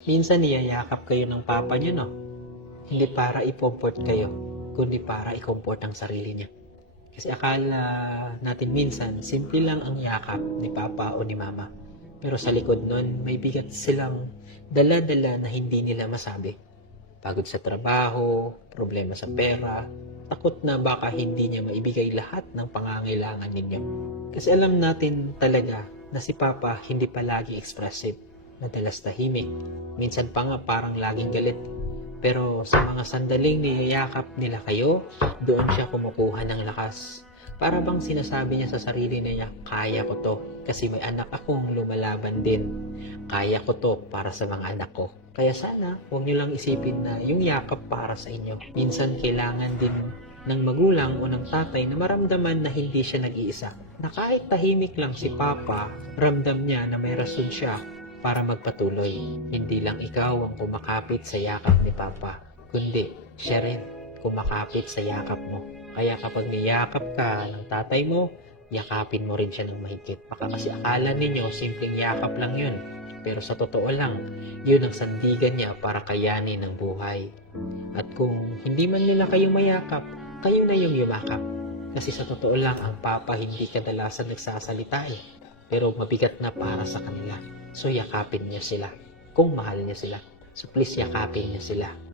Minsan niyayakap kayo ng papa niyo, no? Hindi para i-comfort kayo, kundi para i-comfort ang sarili niya. Kasi akala natin minsan, simple lang ang yakap ni papa o ni mama. Pero sa likod nun, may bigat silang dala-dala na hindi nila masabi. Pagod sa trabaho, problema sa pera, takot na baka hindi niya maibigay lahat ng pangangailangan ninyo. Kasi alam natin talaga na si papa hindi palagi expressive, madalas tahimik, minsan pa nga parang laging galit. Pero sa mga sandaling niyayakap nila kayo, doon siya kumukuha ng lakas. Para bang sinasabi niya sa sarili niya, kaya ko to kasi may anak akong lumalaban din. Kaya ko to para sa mga anak ko. Kaya sana, huwag niyo lang isipin na yung yakap para sa inyo. Minsan kailangan din ng magulang o ng tatay na maramdaman na hindi siya nag-iisa. Na kahit tahimik lang si papa, ramdam niya na may rason siya para magpatuloy. Hindi lang ikaw ang kumakapit sa yakap ni papa, kundi siya rin kumakapit sa yakap mo. Kaya kapag niyakap ka ng tatay mo, yakapin mo rin siya ng mahigpit. Baka kasi akala ninyo simpleng yakap lang yun. Pero sa totoo lang, yun ang sandigan niya para kayanin ang buhay. At kung hindi man nila kayo mayakap, kayo na yung yumakap. Kasi sa totoo lang, ang papa hindi kadalasan nagsasalita eh. Pero mabigat na para sa kanila. So yakapin niya sila kung mahal niya sila. So please yakapin niya sila.